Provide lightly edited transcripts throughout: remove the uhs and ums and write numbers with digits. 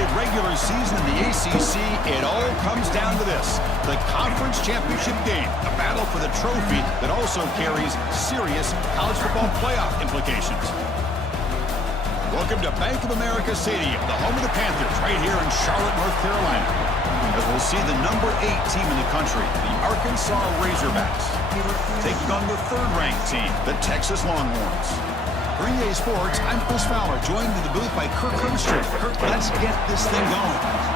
undefeated regular season in the ACC, it all comes down to this: the Conference Championship Game, a battle for the trophy that also carries serious college football playoff implications. Welcome to Bank of America Stadium, the home of the Panthers, right here in Charlotte, North Carolina, as we'll see the number 8 team in the country, the Arkansas Razorbacks, taking on the third-ranked team, the Texas Longhorns. For EA Sports, I'm Chris Fowler, joined in the booth by Kirk Herbstreit. Kirk, let's get this thing going.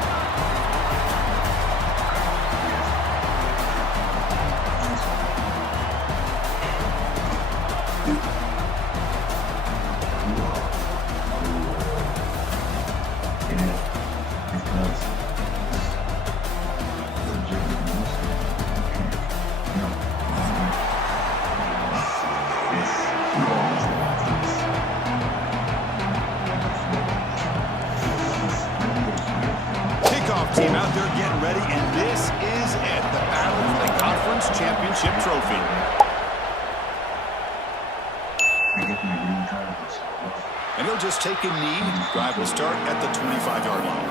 Team out there getting ready, and this is it, the battle for the Conference Championship Trophy. And he'll just take a knee. Drive will start at the 25-yard line.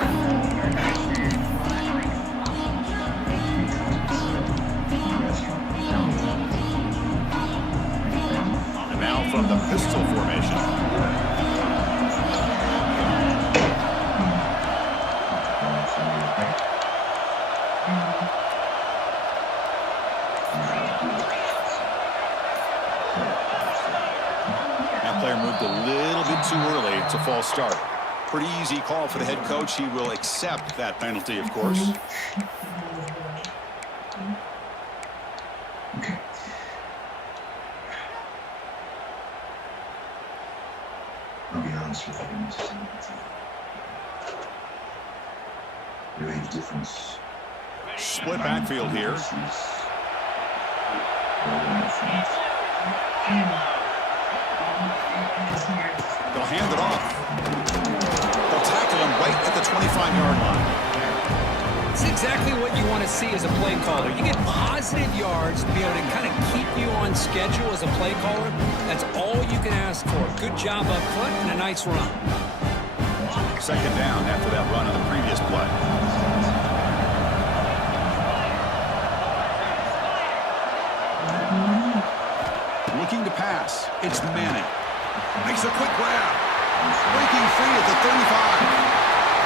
And now from the pistol formation. That player moved a little bit too early. It's a false start. Pretty easy call for the head coach. He will accept that penalty, of course. I'll be honest with you. Really the difference. Split backfield here. They'll hand it off. They'll tackle him right at the 25-yard line. It's exactly what you want to see as a play caller. You get positive yards to be able to kind of keep you on schedule as a play caller. That's all you can ask for. Good job up front and a nice run. Second down after that run on the previous play. Looking to pass. It's Manning. Makes a quick grab. Breaking free at the 35.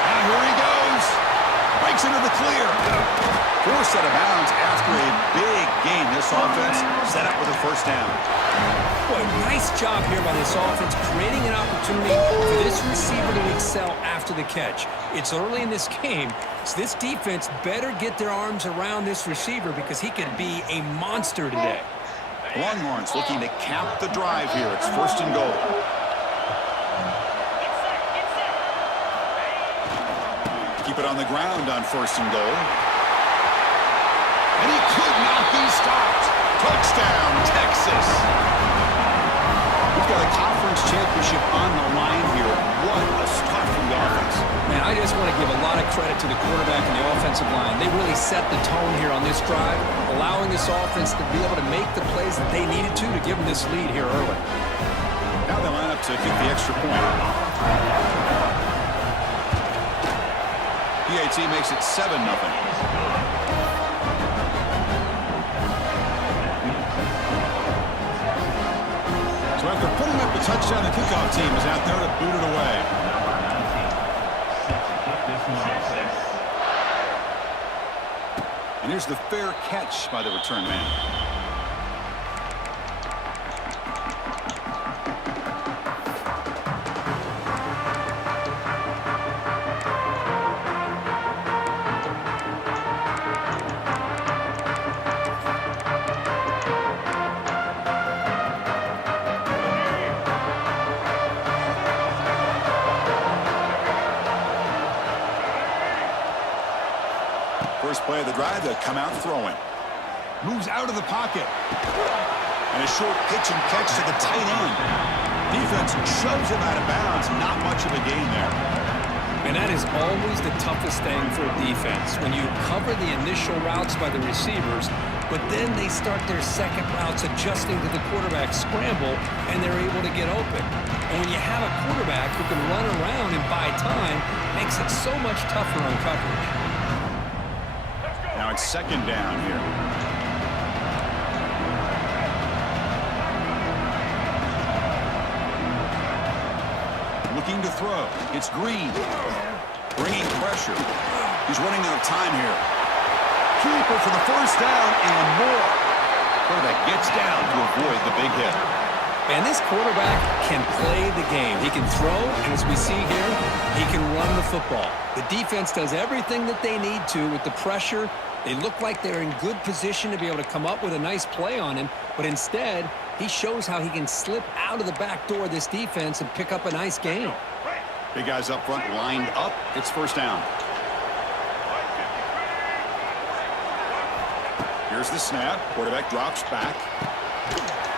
And here he goes. Breaks into the clear. Forced out of bounds after a big gain. This offense set up with a first down. Boy, nice job here by this offense, creating an opportunity for this receiver to excel after the catch. It's early in this game, so this defense better get their arms around this receiver because he could be a monster today. Longhorns looking to cap the drive here. It's first and goal. Keep it on the ground on first and goal. And he could not be stopped. Touchdown, Texas. We've got a conference championship on the line here. What a start from the offense. Man, I just want to give a lot of credit to the quarterback and the offensive line. They really set the tone here on this drive, allowing this offense to be able to make the plays that they needed to give them this lead here early. Now they line up to kick the extra point. PAT makes it 7-0. So after putting up a touchdown, the kickoff team is out there to boot it away. And here's the fair catch by the return man. First play of the drive, they'll come out throwing. Moves out of the pocket. And a short pitch and catch to the tight end. Defense shoves him out of bounds. Not much of a gain there. And that is always the toughest thing for a defense, when you cover the initial routes by the receivers, but then they start their second routes adjusting to the quarterback scramble, and they're able to get open. And when you have a quarterback who can run around and buy time, makes it so much tougher on coverage. Now it's second down here. Looking to throw. It's Green. Bringing pressure. He's running out of time here. Keeper for the first down and more. Quarterback gets down to avoid the big hit. And this quarterback can play the game. He can throw, and as we see here, he can run the football. The defense does everything that they need to with the pressure. They look like they're in good position to be able to come up with a nice play on him, but instead, he shows how he can slip out of the back door of this defense and pick up a nice gain. Big guys up front lined up. It's first down. Here's the snap. Quarterback drops back.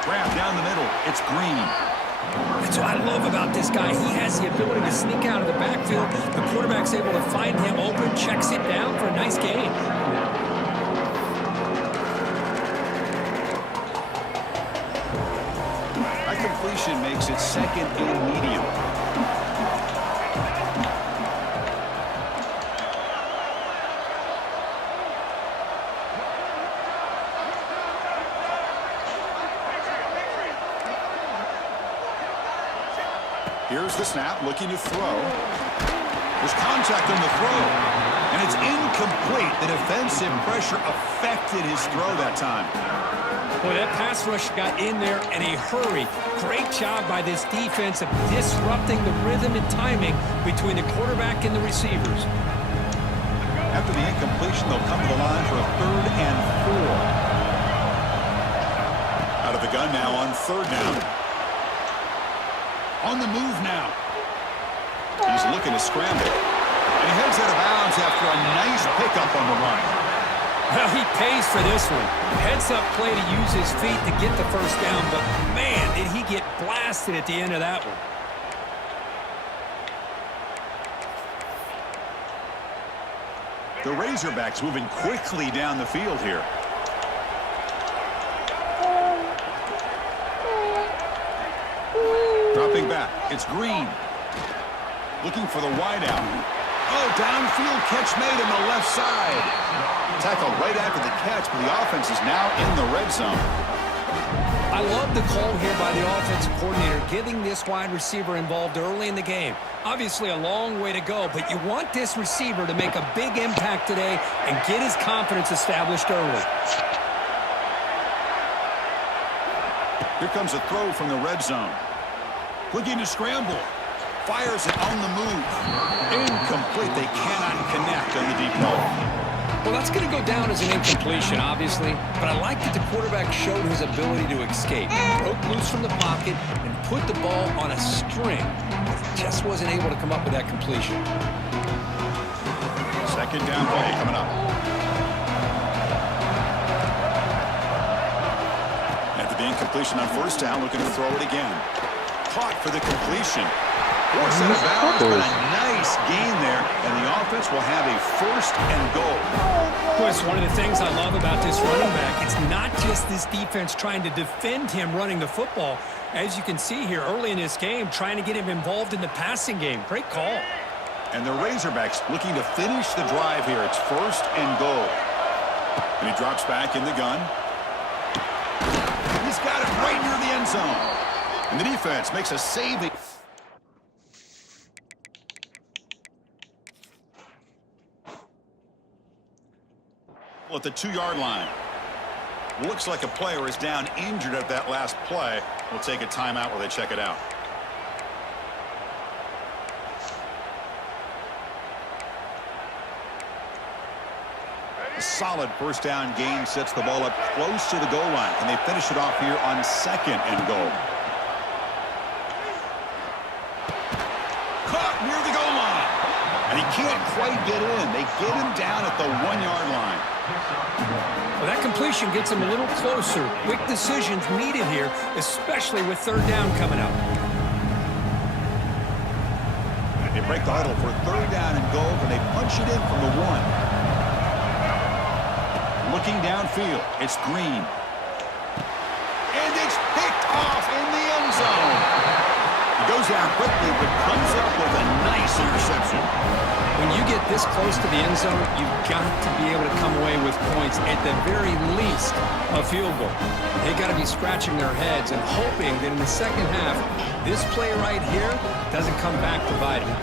Grab down the middle. It's Green. That's what I love about this guy. He has the ability to sneak out of the backfield. The quarterback's able to find him open, checks it down for a nice gain. That completion makes it second and medium. Here's the snap, looking to throw. There's contact on the throw, and it's incomplete. The defensive pressure affected his throw that time. Boy, that pass rush got in there in a hurry. Great job by this defense of disrupting the rhythm and timing between the quarterback and the receivers. After the incompletion, they'll come to the line for a 3rd and 4. Out of the gun now on 3rd down. On the move now. He's looking to scramble. And he heads out of bounds after a nice pickup on the run. Well, he pays for this one. Heads-up play to use his feet to get the first down, but man, did he get blasted at the end of that one. The Razorbacks moving quickly down the field here. Dropping back. It's Green. Looking for the wideout. Oh, downfield catch made on the left side. Tackled right after the catch, but the offense is now in the red zone. I love the call here by the offensive coordinator, getting this wide receiver involved early in the game. Obviously a long way to go, but you want this receiver to make a big impact today and get his confidence established early. Here comes a throw from the red zone. Looking to scramble. Fires it on the move. Incomplete. They cannot connect on the deep ball. Well, that's going to go down as an incompletion, obviously, but I like that the quarterback showed his ability to escape. Broke loose from the pocket and put the ball on a string. Just wasn't able to come up with that completion. Second down play coming up. After the incompletion on first down, looking to throw it again. Caught for the completion. Forced out of bounds, but a nice gain there, and the offense will have a 1st and goal. Well, it's one of the things I love about this running back. It's not just this defense trying to defend him running the football. As you can see here early in this game, trying to get him involved in the passing game. Great call. And the Razorbacks looking to finish the drive here. It's 1st and goal. And he drops back in the gun. He's got it right near the end zone. And the defense makes a saving. At the 2-yard line. Looks like a player is down injured at that last play. We'll take a timeout while they check it out. A solid first down gain sets the ball up close to the goal line. Can they finish it off here on 2nd and goal? Caught near the goal line. And he can't quite get in. They get him down at the 1-yard line. Well, that completion gets him a little closer. Quick decisions needed here, especially with 3rd down coming up. They break the huddle for 3rd down and goal, and they punch it in from the 1. Looking downfield, it's Green. And it's picked off in the end zone. He goes down quickly, but comes up with a nice interception. When you get this close to the end zone, you've got to be able to come away with points, at the very least, a field goal. They got to be scratching their heads and hoping that in the second half, this play right here doesn't come back to bite them.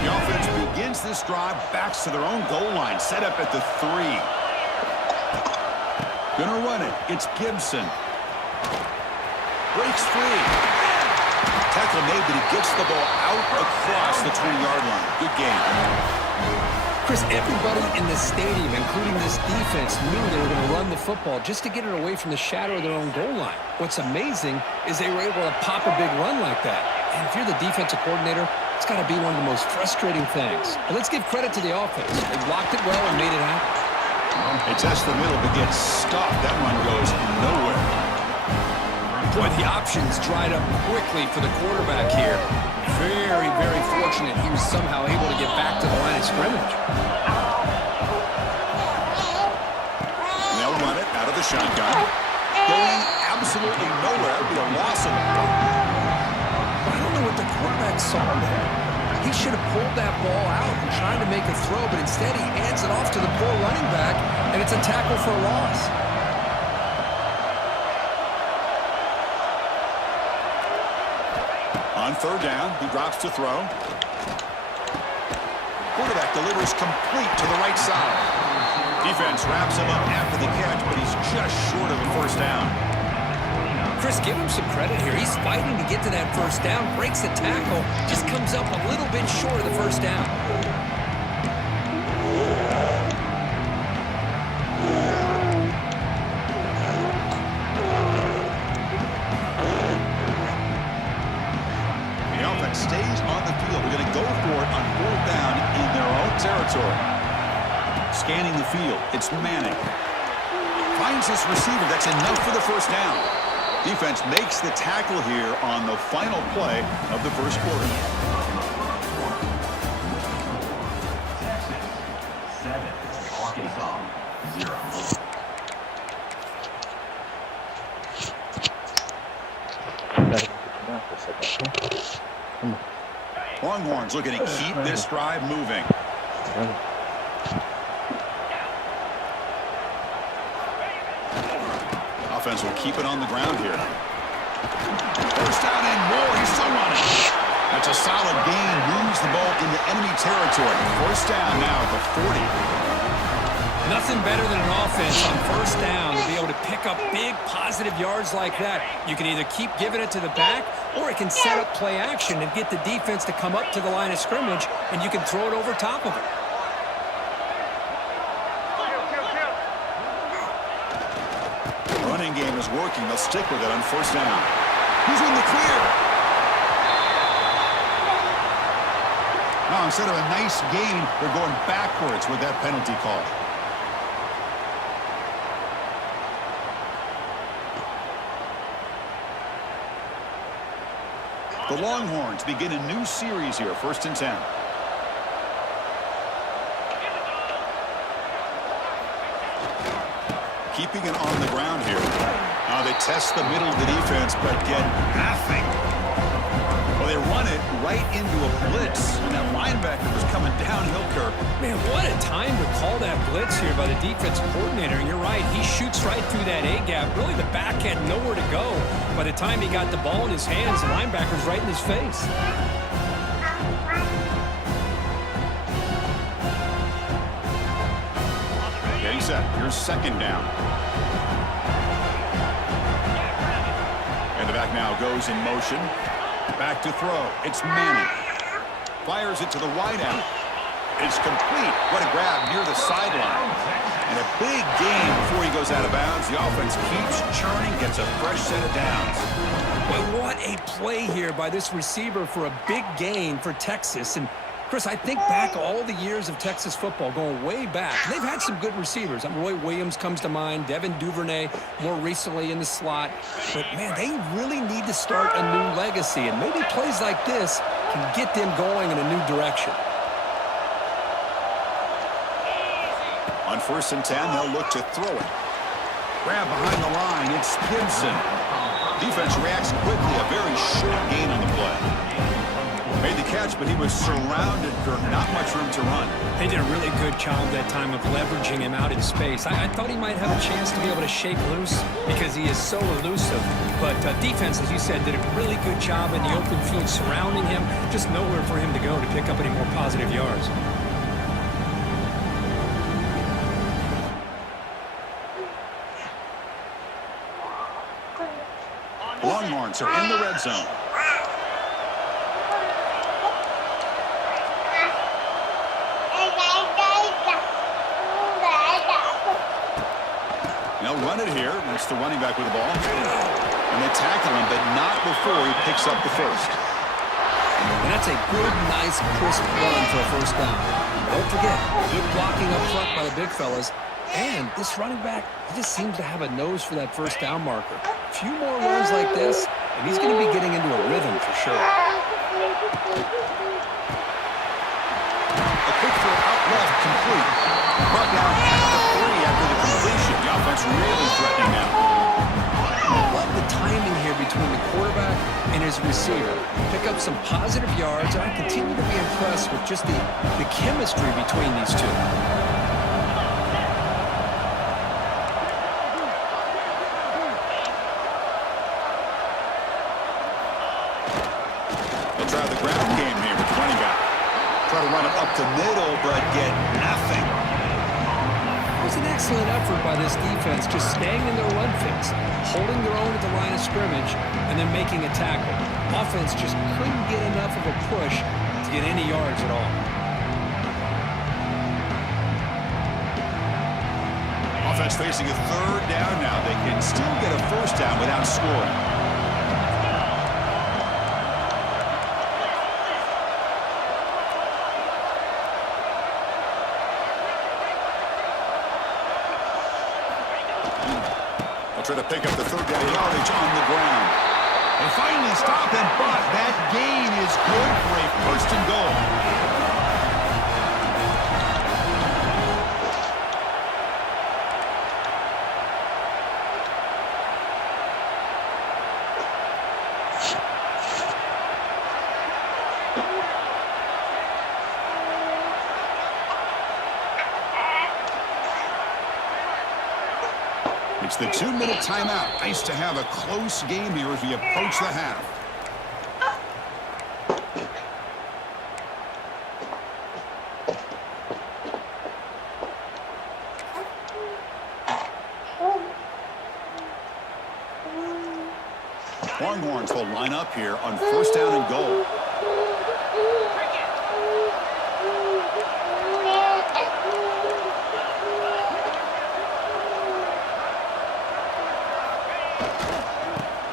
The offense begins this drive, backs to their own goal line, set up at the 3. Gonna run it. It's Gibson. Breaks free. Tackle made, but he gets the ball out across the 20-yard line. Good game. Chris, everybody in the stadium, including this defense, knew they were going to run the football just to get it away from the shadow of their own goal line. What's amazing is they were able to pop a big run like that. And if you're the defensive coordinator, it's got to be one of the most frustrating things. But let's give credit to the offense. They blocked it well and made it happen. They test the middle, but gets stopped. That run goes nowhere. Boy, the options dried up quickly for the quarterback here. Very, very fortunate he was somehow able to get back to the line of scrimmage. They'll run it out of the shotgun. Going absolutely nowhere. It'll be a loss of the ball. I don't know what the quarterback saw there. He should have pulled that ball out and tried to make a throw, but instead he hands it off to the poor running back, and it's a tackle for a loss. On third down, he drops to throw. Quarterback delivers complete to the right side. Defense wraps him up after the catch, but he's just short of the first down. Chris, give him some credit here. He's fighting to get to that first down, breaks the tackle, just comes up a little bit short of the first down. Stays on the field. We're going to go for it on fourth down in their own territory. Scanning the field. It's Manning. Finds this receiver. That's enough for the first down. Defense makes the tackle here on the final play of the first quarter. 7, Arkansas 0. Longhorns looking to keep this drive moving. Offense will keep it on the ground here. First down and more. He's still running. That's a solid gain. Moves the ball into enemy territory. First down now at the 40. Nothing better than an offense on first down to be able to pick up big positive yards like that. You can either keep giving it to the back, or it can set up play action and get the defense to come up to the line of scrimmage, and you can throw it over top of it. The running game is working. They'll stick with it on first down. Who's in the clear? Now, instead of a nice gain, they're going backwards with that penalty call. The Longhorns begin a new series here, 1st and 10. Keeping it on the ground here. Now they test the middle of the defense, but get nothing. Well, they run it right into a blitz, and that linebacker was coming downhill, Kirk. Man, what a time to call that blitz here by the defensive coordinator. And you're right, he shoots right through that A-gap. Really, the back had nowhere to go. By the time he got the ball in his hands, the linebacker's right in his face. Getting set. Here's second down. And the back now goes in motion. Back to throw. It's Manning. Fires it to the wideout. It's complete. What a grab near the sideline. And a big gain before he goes out of bounds. The offense keeps churning, gets a fresh set of downs. But what a play here by this receiver for a big gain for Texas. And Chris, I think back all the years of Texas football, going way back. They've had some good receivers. Roy Williams comes to mind, Devin Duvernay more recently in the slot. But, man, they really need to start a new legacy. And maybe plays like this can get them going in a new direction. On 1st and 10, they'll look to throw it. Grab behind the line. It's Stinson. Defense reacts quickly. A very short gain on the play. Made the catch, but he was surrounded, Kirk. Not much room to run. They did a really good job that time of leveraging him out in space. I thought he might have a chance to be able to shake loose because he is so elusive. But defense, as you said, did a really good job in the open field surrounding him. Just nowhere for him to go to pick up any more positive yards. Longhorns are in the red zone. They'll run it here. That's the running back with the ball. And they tackle him, but not before he picks up the first. And that's a good, nice, crisp run for a first down. Don't forget, good blocking up front by the big fellas. And this running back, he just seems to have a nose for that first down marker. A few more runs like this, and he's going to be getting into a rhythm for sure. A quick throw out left, complete. Brought down at the 30 after the completion. The offense really threatening now. Love the timing here between the quarterback and his receiver. Pick up some positive yards, and I continue to be impressed with just the chemistry between these two. They'll try the ground game here with the running back. Try to run it up the middle, but get nothing. It was an excellent effort by this defense, just staying in their run fits, holding their own at the line of scrimmage, and then making a tackle. Offense just couldn't get enough of a push to get any yards at all. Offense facing a third down now. They can still get a first down without scoring. Try to pick up the third down yardage on the ground. They finally stop him, but that gain is good for a first and goal. It's the 2-minute timeout. Nice to have a close game here as we approach the half. Longhorns will line up here on first down and goal.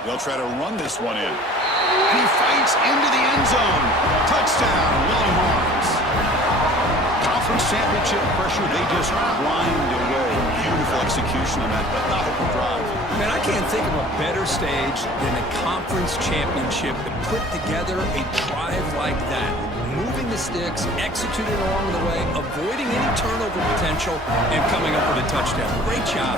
They'll try to run this one in. And he fights into the end zone. Touchdown, Longhorns. Conference championship pressure, they just grind away. Beautiful execution on that methodical drive. Man, I can't think of a better stage than a conference championship to put together a drive like that. Moving the sticks, executing along the way, avoiding any turnover potential, and coming up with a touchdown. Great job.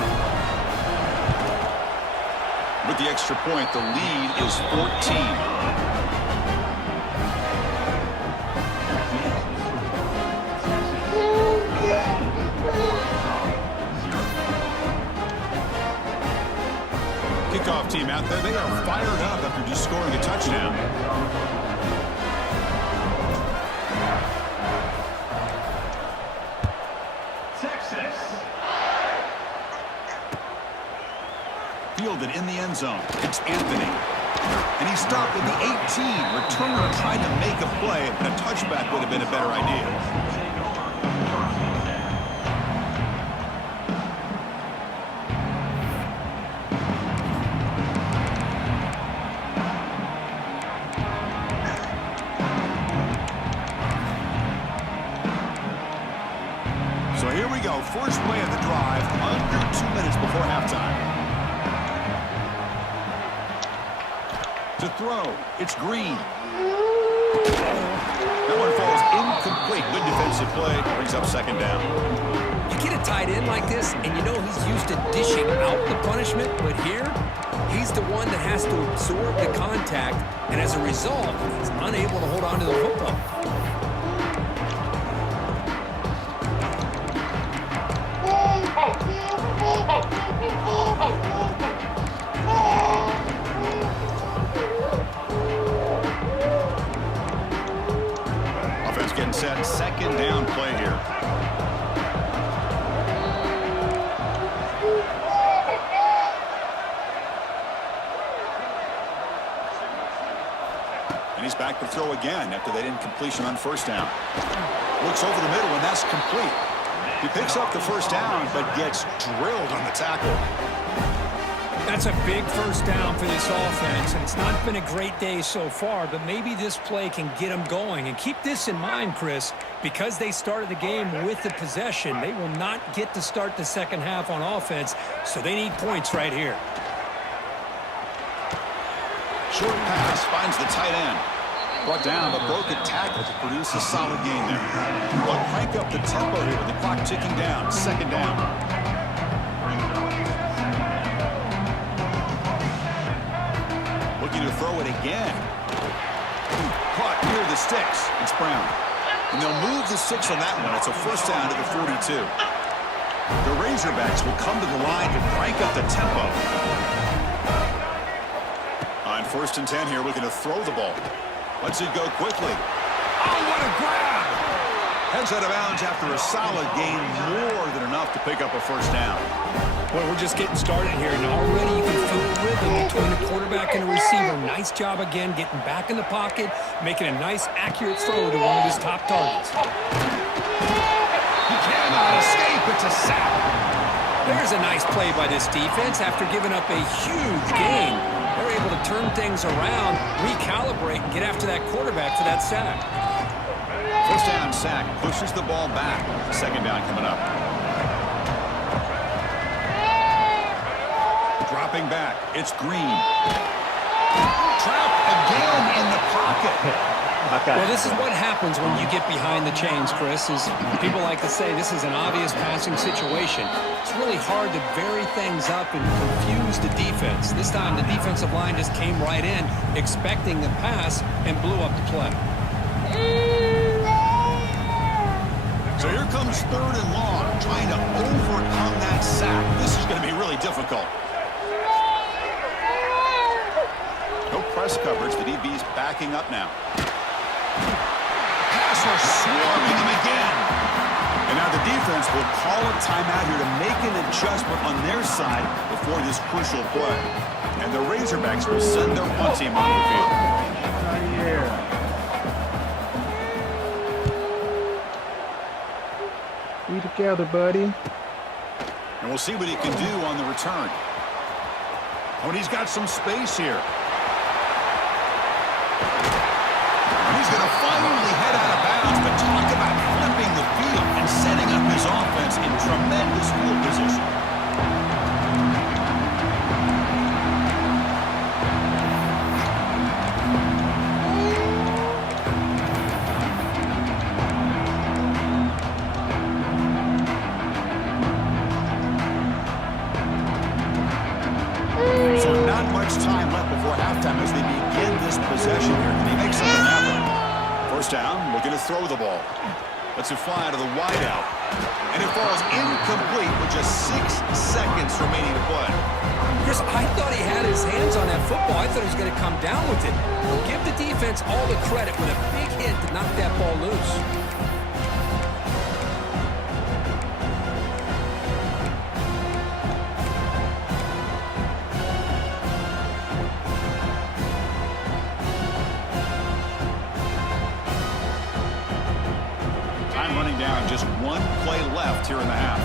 With the extra point, the lead is 14. Kickoff team out there, they are fired up after just scoring a touchdown. Fielded in the end zone. It's Anthony. And he stopped at the 18. Returner tried to make a play, and a touchback would have been a better idea. So here we go. First play of the drive, under 2 minutes before halftime. To throw, it's Green. That one falls incomplete. Good defensive play, brings up second down. You get a tight end like this, and you know he's used to dishing out the punishment, but here, he's the one that has to absorb the contact, and as a result, he's unable to hold on to the football. Offense getting set. Second down play here. And he's back to throw again after that incompletion on first down. Looks over the middle, and that's complete. He picks up the first down, but gets drilled on the tackle. That's a big first down for this offense, and it's not been a great day so far, but maybe this play can get them going. And keep this in mind, Chris, because they started the game with the possession, they will not get to start the second half on offense, so they need points right here. Short pass finds the tight end. Brought down, but broke a tackle to produce a solid gain there. They'll crank up the tempo here with the clock ticking down. Second down. Looking to throw it again. Caught near the sticks. It's Brown. And they'll move the sticks on that one. It's a first down to the 42. The Razorbacks will come to the line to crank up the tempo. On first and 10 here, looking to throw the ball. Lets it go quickly. Oh, what a grab! Heads out of bounds after a solid gain, more than enough to pick up a first down. Well, we're just getting started here, and already you can feel the rhythm between the quarterback and the receiver. Nice job again getting back in the pocket, making a nice, accurate throw to one of his top targets. He cannot escape. It's a sack. There's a nice play by this defense after giving up a huge gain. They're able to turn things around, recalibrate, and get after that quarterback for that sack. First down sack pushes the ball back. Second down coming up. Dropping back. It's Green. Trapped again in the pocket. Well, this is what happens when you get behind the chains, Chris, is people like to say this is an obvious passing situation. It's really hard to vary things up and confuse the defense. This time, the defensive line just came right in, expecting the pass, and blew up the play. So here comes third and long, trying to overcome that sack. This is going to be really difficult. No press coverage. The DB's backing up now. Passer swarming him again. And now the defense will call a timeout here to make an adjustment on their side before this crucial play. And the Razorbacks will send their punt team on the field. We together, buddy. And we'll see what he can do on the return. Oh, and he's got some space here. He's going to finally head out of bounds, but talk about flipping the field and setting up his offense in tremendous field position. So not much time left before halftime as they begin this possession here. Can he make something happen? First down, looking to throw the ball. Lets it fly to the wideout. And it falls incomplete with just 6 seconds remaining to play. Chris, I thought he had his hands on that football. I thought he was going to come down with it. Well, give the defense all the credit with a big hit to knock that ball loose. Running down, just one play left here in the half.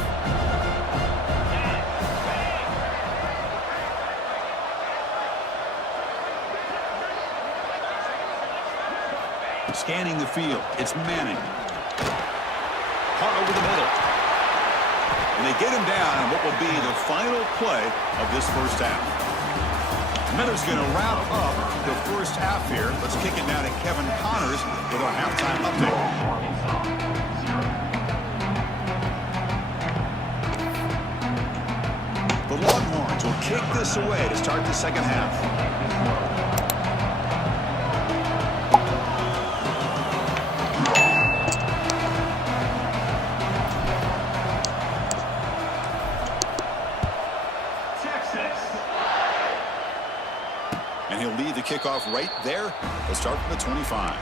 Scanning the field, it's Manning. Caught over the middle. And they get him down on what will be the final play of this first half. Miller's going to wrap up the first half here. Let's kick it now to Kevin Connors with our halftime update. Longhorns will kick this away to start the second half. And he'll lead the kickoff right there to start from the 25.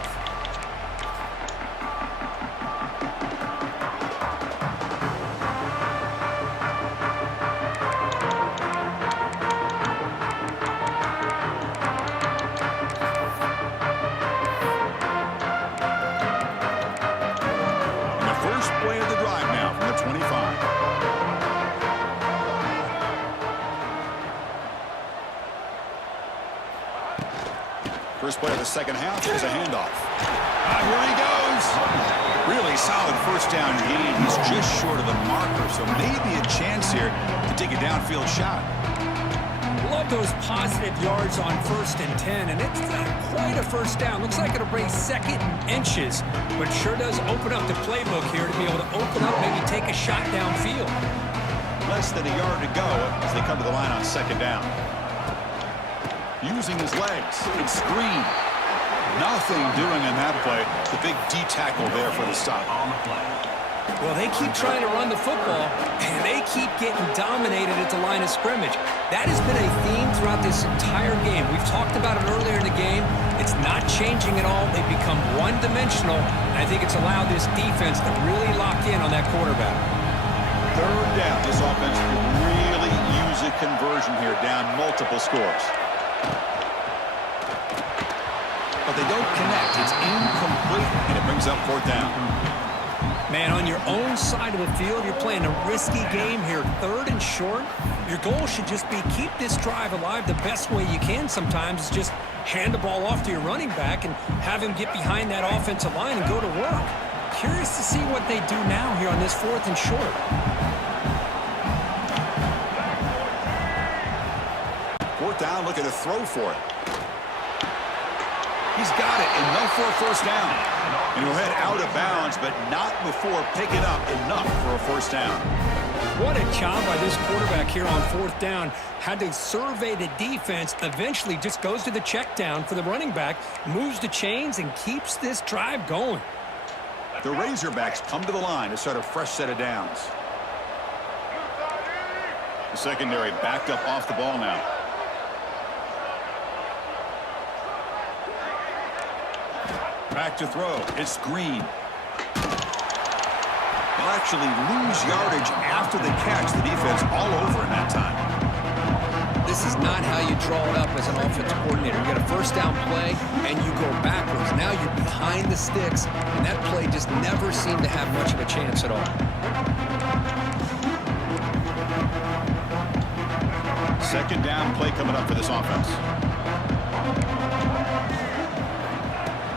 First play of the second half is a handoff. Here he goes. Really solid first down gain. He's just short of the marker, so maybe a chance here to take a downfield shot. Love those positive yards on 1st and 10, and it's quite a first down. Looks like it'll bring second inches, but sure does open up the playbook here to be able to open up, maybe take a shot downfield. Less than a yard to go as they come to the line on second down. Using his legs and screen. Nothing doing on that play. The big D tackle there for the stop. Well, they keep trying to run the football, and they keep getting dominated at the line of scrimmage. That has been a theme throughout this entire game. We've talked about it earlier in the game. It's not changing at all. They've become one-dimensional, and I think it's allowed this defense to really lock in on that quarterback. Third down. This offense could really use a conversion here, down multiple scores. But they don't connect. It's incomplete, and it brings up fourth down. Man, on your own side of the field, you're playing a risky game here. 3rd and short. Your goal should just be keep this drive alive the best way you can sometimes. Is just hand the ball off to your running back and have him get behind that offensive line and go to work. Curious to see what they do now here on this 4th and short. Fourth down, looking to throw for it. He's got it, enough for a first down. And he'll head out of bounds, but not before picking up enough for a first down. What a job by this quarterback here on 4th down. Had to survey the defense, eventually just goes to the check down for the running back, moves the chains, and keeps this drive going. The Razorbacks come to the line to start a fresh set of downs. The secondary backed up off the ball now. Back to throw. It's Green. They'll actually lose yardage after the catch. The defense all over in that time. This is not how you draw it up as an offensive coordinator. You get a first down play, and you go backwards. Now you're behind the sticks, and that play just never seemed to have much of a chance at all. Second down play coming up for this offense.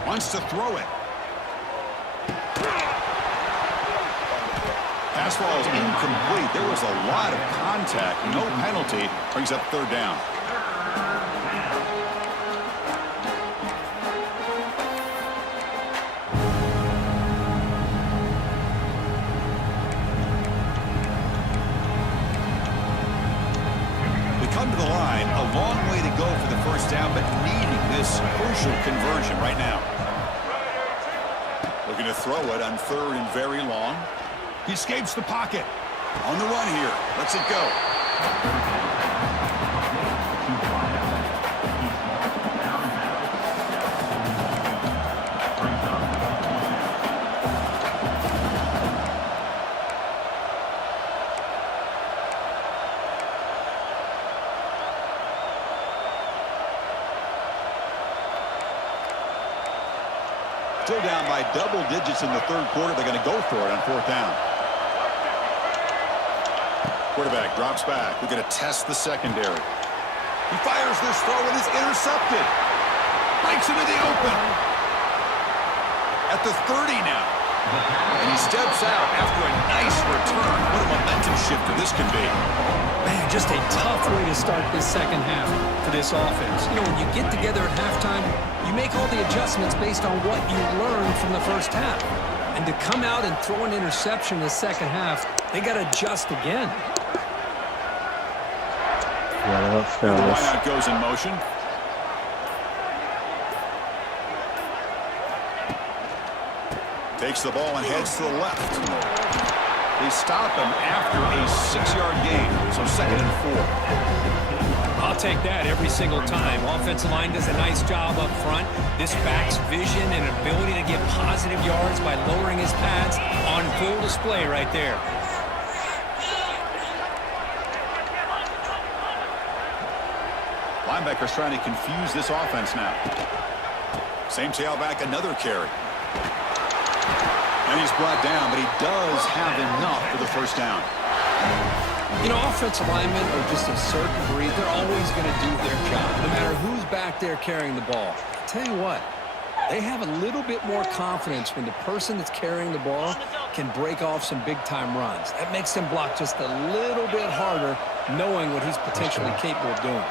Wants to throw it. Pass ball is incomplete. There was a lot of contact. No penalty. Brings up third down. We come to the line. A long way to go for the first down, but needing this crucial conversion right now. Looking to throw it on 3rd and very long. He escapes the pocket. On the run here. Lets it go. Still down by double digits in the 3rd quarter. They're going to go for it on 4th down. Quarterback drops back. We're going to test the secondary. He fires this throw and it's intercepted. Breaks into the open. At the 30 now. And he steps out after a nice return. What a momentum shifter this can be. Man, just a tough way to start this second half for this offense. You know, when you get together at halftime, you make all the adjustments based on what you learned from the first half. And to come out and throw an interception in the second half, they got to adjust again. Yeah, that's The fellas. wideout goes in motion. Takes the ball and heads to the left. They stop him after a 6-yard gain, so 2nd and 4. I'll take that every single time. Offensive line does a nice job up front. This back's vision and ability to get positive yards by lowering his pads on full display right there. Linebackers trying to confuse this offense now. Same tailback, another carry. And he's brought down, but he does have enough for the first down. You know, offensive linemen are just a certain breed. They're always going to do their job, no matter who's back there carrying the ball. I'll tell you what, they have a little bit more confidence when the person that's carrying the ball can break off some big-time runs. That makes them block just a little bit harder, knowing what he's potentially capable of doing.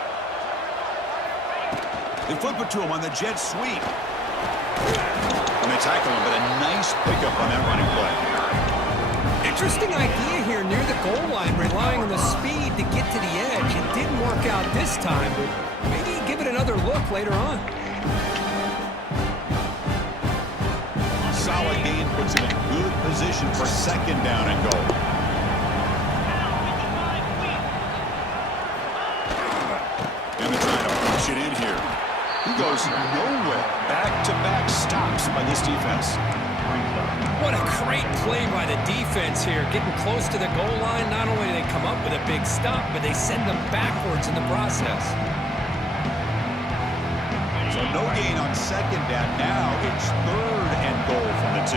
They flip it to him on the jet sweep. And they tackle him, but a nice pickup on that running play. Interesting idea here near the goal line, relying on the speed to get to the edge. It didn't work out this time, but maybe give it another look later on. Solid gain puts him in good position for 2nd down and goal. And they're trying to push it in here. He goes nowhere. Back-to-back stops by this defense. What a great play by the defense here. Getting close to the goal line, not only do they come up with a big stop, but they send them backwards in the process. So no gain on 2nd down. Now it's 3rd and goal from the 2.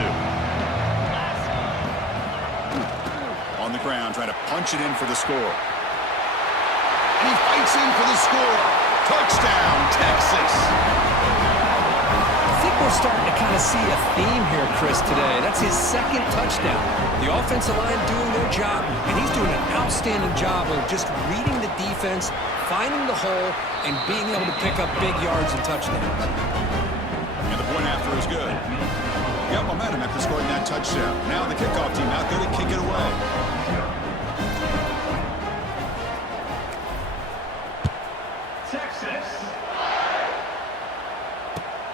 On the ground, trying to punch it in for the score. And he fights in for the score. Touchdown, Texas. I think we're starting to kind of see a theme here, Chris, today. That's his 2nd touchdown. The offensive line doing their job, and he's doing an outstanding job of just reading the defense, finding the hole, and being able to pick up big yards and touchdowns. And the point after is good. Got momentum after scoring that touchdown. Now the kickoff team out there to kick it away.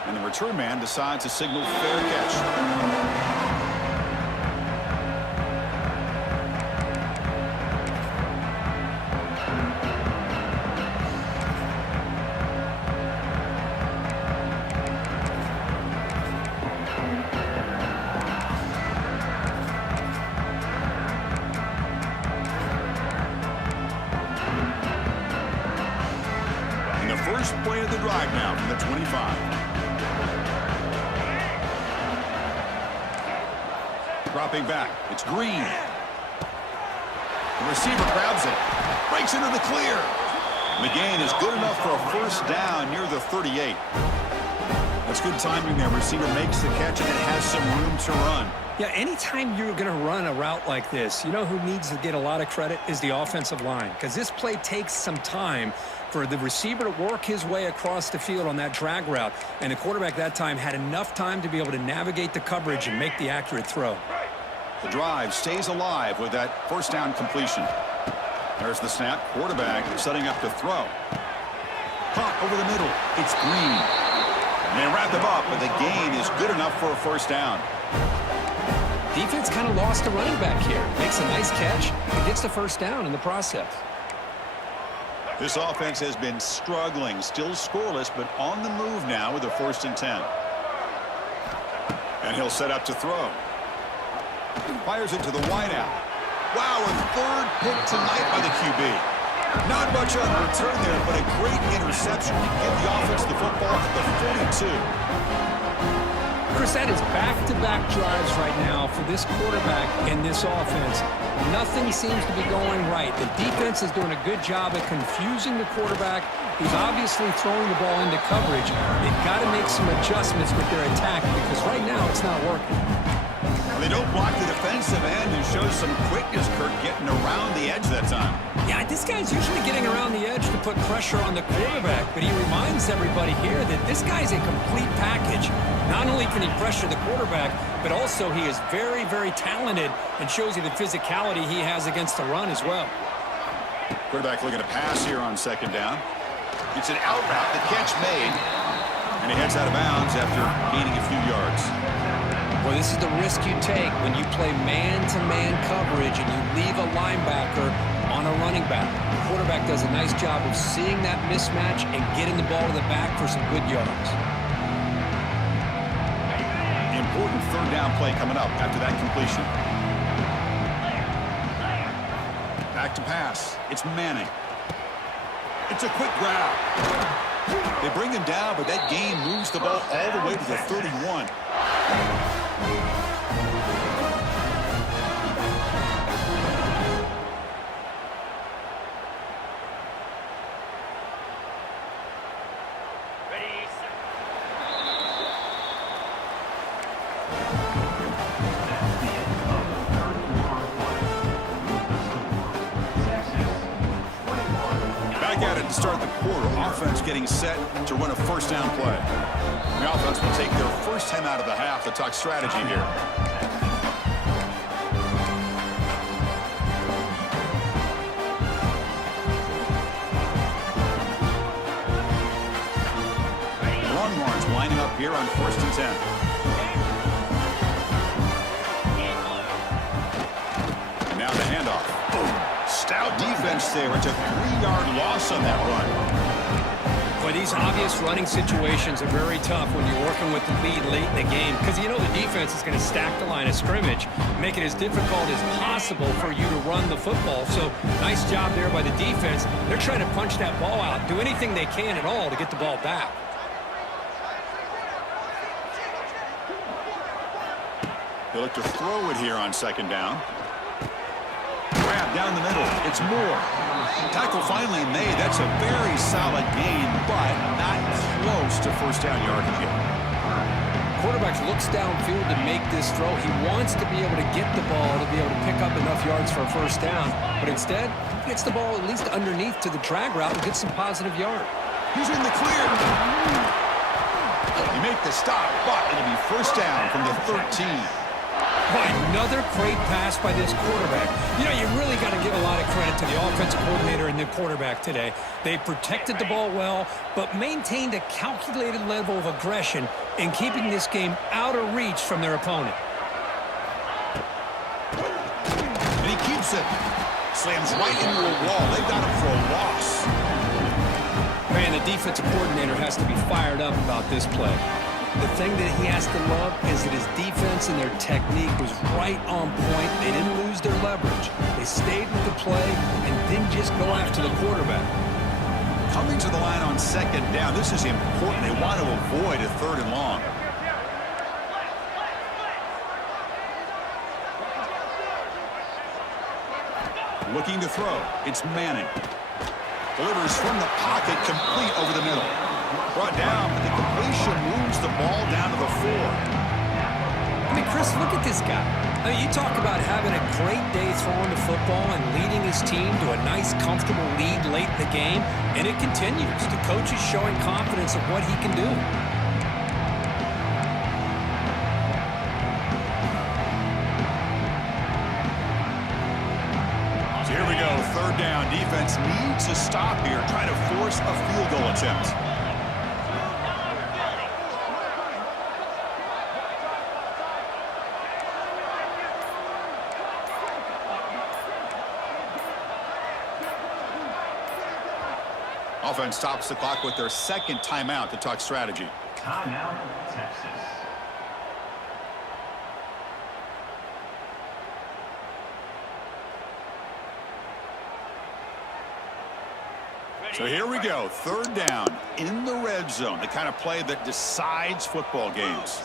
And the return man decides to signal fair catch. And the first play of the drive now from the 25. Dropping back. It's Green. The receiver grabs it. Breaks into the clear. McGain is good enough for a first down near the 38. That's good timing there. Receiver makes the catch and it has some room to run. Yeah, anytime you're going to run a route like this, you know who needs to get a lot of credit is the offensive line, because this play takes some time for the receiver to work his way across the field on that drag route, and the quarterback that time had enough time to be able to navigate the coverage and make the accurate throw. The drive stays alive with that first down completion. There's the snap. Quarterback setting up to throw. Caught over the middle. It's Green. And they wrap him up, but the gain is good enough for a first down. Defense kind of lost a running back here. Makes a nice catch and gets the first down in the process. This offense has been struggling, still scoreless, but on the move now with a 1st and 10. And he'll set up to throw. Fires it to the wideout. Wow, a 3rd pick tonight by the QB. Not much on return there, but a great interception to give the offense the football at the 42. Chris, that is back-to-back drives right now for this quarterback and this offense. Nothing seems to be going right. The defense is doing a good job at confusing the quarterback, who's obviously throwing the ball into coverage. They've got to make some adjustments with their attack because right now it's not working. They don't block the defensive end who shows some quickness, Kurt, getting around the edge that time. Yeah, this guy's usually getting around the edge to put pressure on the quarterback, but he reminds everybody here that this guy's a complete package. Not only can he pressure the quarterback, but also he is very, very talented and shows you the physicality he has against the run as well. Quarterback looking to pass here on second down. It's an out route. The catch made. And he heads out of bounds after gaining a few yards. Well, this is the risk you take when you play man-to-man coverage and you leave a linebacker on a running back. The quarterback does a nice job of seeing that mismatch and getting the ball to the back for some good yards. Important third down play coming up after that completion. Back to pass. It's Manning. It's a quick grab. They bring him down, but that gain moves the ball all the way to the 31. To start the quarter, offense getting set to run a first down play. The offense will take their first time out of the half to talk strategy here. Longhorns lining up here on 1st and 10. And now the handoff. Stout defense there. It's a 3-yard loss on that run. But these obvious running situations are very tough when you're working with the lead late in the game because you know the defense is going to stack the line of scrimmage, make it as difficult as possible for you to run the football. So nice job there by the defense. They're trying to punch that ball out, do anything they can at all to get the ball back. They look to throw it here on second down. Grab down the middle. It's Moore. Tackle finally made. That's a very solid gain, but not close to first down yardage yet. Quarterback looks downfield to make this throw. He wants to be able to get the ball to be able to pick up enough yards for a first down, but instead he gets the ball at least underneath to the drag route and gets some positive yard. He's in the clear. He make the stop, but it'll be first down from the 13. Boy, another great pass by this quarterback. You know, you really got to give a lot of credit to the offensive coordinator and the quarterback today. They protected the ball well, but maintained a calculated level of aggression in keeping this game out of reach from their opponent. And he keeps it. Slams right into a wall. They've got him for a loss. Man, the defensive coordinator has to be fired up about this play. The thing that he has to love is that his defense and their technique was right on point. They didn't lose their leverage. They stayed with the play and didn't just go after the quarterback. Coming to the line on second down, this is important. They want to avoid a 3rd and long. Looking to throw. It's Manning. Delivers from the pocket, complete over the middle. Brought down, but the completion moves the ball down to the 4. I mean, Chris, look at this guy. I mean, you talk about having a great day throwing the football and leading his team to a nice, comfortable lead late in the game, and it continues. The coach is showing confidence of what he can do. So here we go, 3rd down. Defense needs to stop here, try to force a field goal attempt. Offense stops the clock with their second timeout to talk strategy. Timeout, Texas. So here we go, 3rd down in the red zone, the kind of play that decides football games.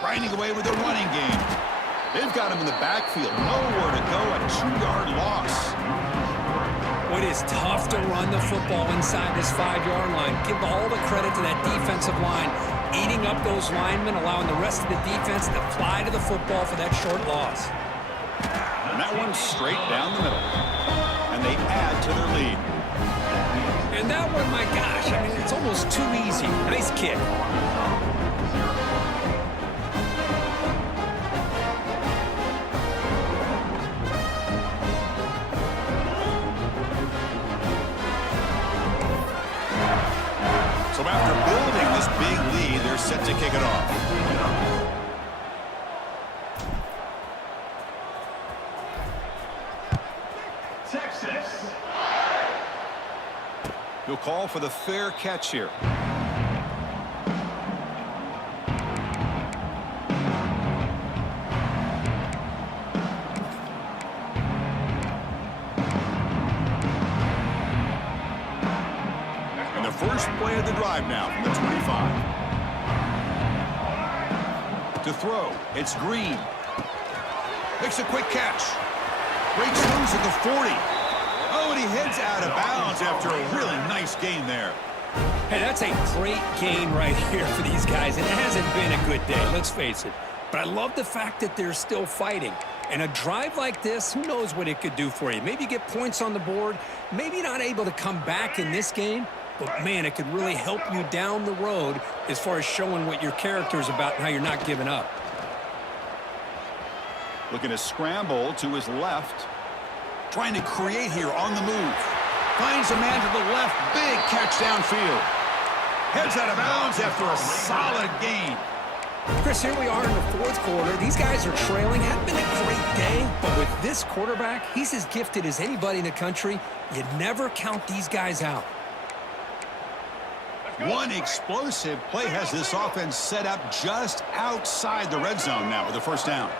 Grinding away with a running game. They've got him in the backfield. Nowhere to go, a 2-yard loss. It is tough to run the football inside this 5-yard line. Give all the credit to that defensive line, eating up those linemen, allowing the rest of the defense to fly to the football for that short loss. And that one's straight down the middle. And they add to their lead. And that one, my gosh, I mean, it's almost too easy. Nice kick. to kick it off. Texas. He'll call for the fair catch here. And the first play of the drive now from the 25. To throw, it's Green. Makes a quick catch. Breaks loose at the 40. Oh, and he heads out of bounds after a really nice gain there. Hey, that's a great gain right here for these guys. And it hasn't been a good day, let's face it. But I love the fact that they're still fighting. And a drive like this, who knows what it could do for you. Maybe get points on the board. Maybe not able to come back in this game. But, man, it could really help you down the road as far as showing what your character is about and how you're not giving up. Looking to scramble to his left. Trying to create here on the move. Finds a man to the left. Big catch downfield. Heads out of bounds after a solid gain. Chris, here we are in the fourth quarter. These guys are trailing. Hadn't been a great day, but with this quarterback, he's as gifted as anybody in the country. You never count these guys out. One explosive play has this offense set up just outside the red zone now with a first down.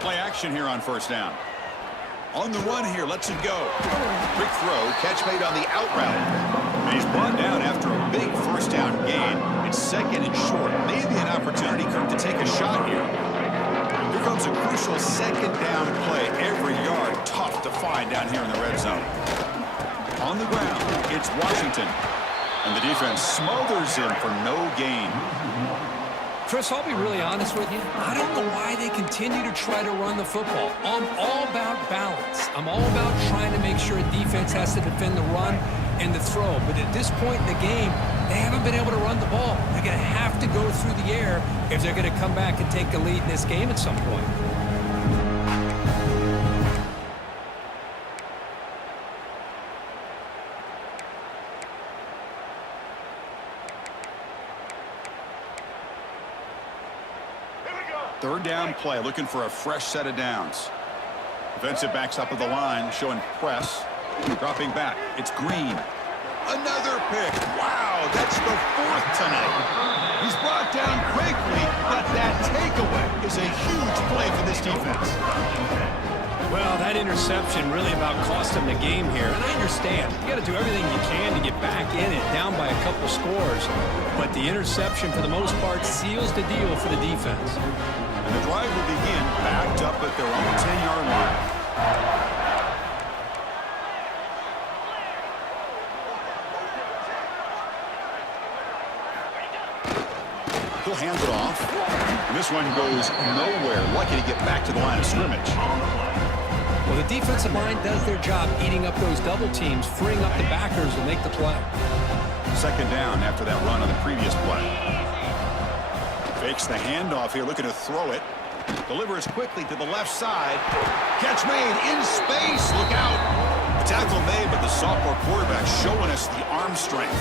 Play action here on first down. On the run here, lets it go. Quick throw, catch made on the out route. And he's brought down after a big first down gain. It's second and short. Maybe an opportunity, Kirk, to take a shot here. Here comes a crucial second down play. Every yard tough to find down here in the red zone. On the ground, it's Washington. And the defense smothers him for no gain. Chris, I'll be really honest with you. I don't know why they continue to try to run the football. I'm all about balance. I'm all about trying to make sure a defense has to defend the run and the throw. But at this point in the game, they haven't been able to run the ball. They're going to have to go through the air if they're going to come back and take the lead in this game at some point. Third down play, looking for a fresh set of downs. Defensive backs up at the line, showing press. Dropping back, it's Green. Another pick. Wow, that's the fourth tonight. He's brought down quickly, but that takeaway is a huge play for this defense. Well, that interception really about cost them the game here. And I understand. You got to do everything you can to get back in it, down by a couple scores. But the interception, for the most part, seals the deal for the defense. And the drive will begin backed up at their own 10-yard line. He'll hand it off. And this one goes nowhere. Lucky to get back to the line of scrimmage. Well, the defensive line does their job eating up those double teams, freeing up the backers to make the play. Second down after that run on the previous play. Fakes the handoff here, looking to throw it. Delivers quickly to the left side. Catch made in space. Look out. The tackle made, but the sophomore quarterback showing us the arm strength.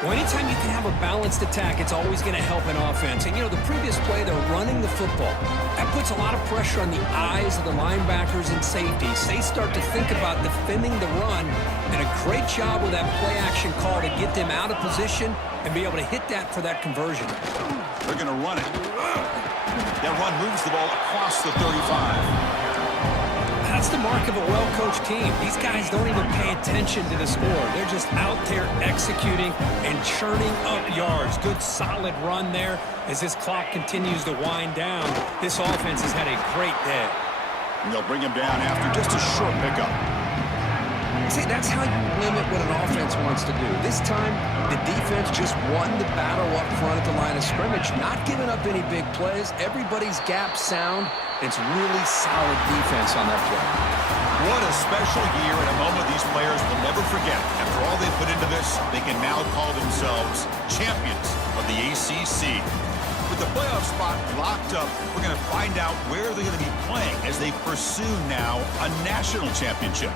Well, anytime you can have a balanced attack, it's always going to help an offense. And, you know, the previous play, they're running the football. That puts a lot of pressure on the eyes of the linebackers and safeties. They start to think about defending the run, and a great job with that play-action call to get them out of position and be able to hit that for that conversion. They're going to run it. That run moves the ball across the 35. That's the mark of a well-coached team. These guys don't even pay attention to the score. They're just out there executing and churning up yards. Good, solid run there as this clock continues to wind down. This offense has had a great day. And they'll bring him down after just a short pickup. See, that's how you limit what an offense wants to do. This time, the defense just won the battle up front at the line of scrimmage, not giving up any big plays. Everybody's gap sound. It's really solid defense on that play. What a special year and a moment these players will never forget. After all they put into this, they can now call themselves champions of the ACC. With the playoff spot locked up, we're going to find out where they're going to be playing as they pursue now a national championship.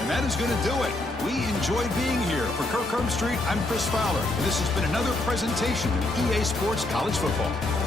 And that is going to do it We enjoyed being here. For Kirk Street, I'm Chris Fowler, and this has been another presentation of EA Sports College Football.